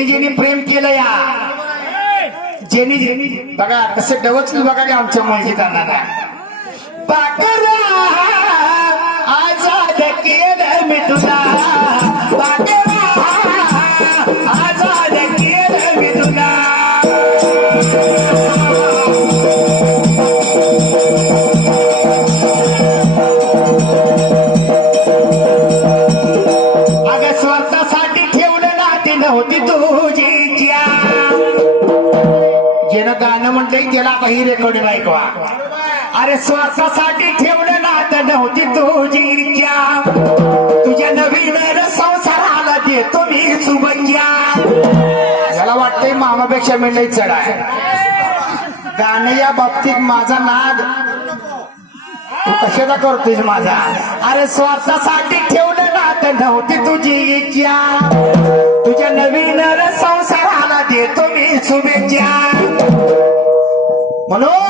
jenny jenny प्रेम केलं या jenny jenny बघा कसं डवचलं बघा की आमच्या मुलगीतांना पाकरा आजाद केलं मी तुला पाकरा आजाद केलं मी तुला अगं स्वार्थासाठी ठेवलं नाती नव्हती तुझी जेनं गाणं म्हटलंय त्याला काही रेकॉर्डिंग ऐकवा अरे स्वार्थासाठी ठेवलं नातं नव्हती तुझी इच्छा तुझ्या नवीन संसाराला देतो मी शुभेच्छा याला वाटतंय मामापेक्षा मी लई चढ आहे गाणं या बाबतीत माझा नाद तू कशाला करतोय माझा अरे स्वार्थासाठी ठेवलं नातं नव्हती तुझी इच्छा तुझ्या नवीन संसाराला देतो मी शुभेच्छा म्हणून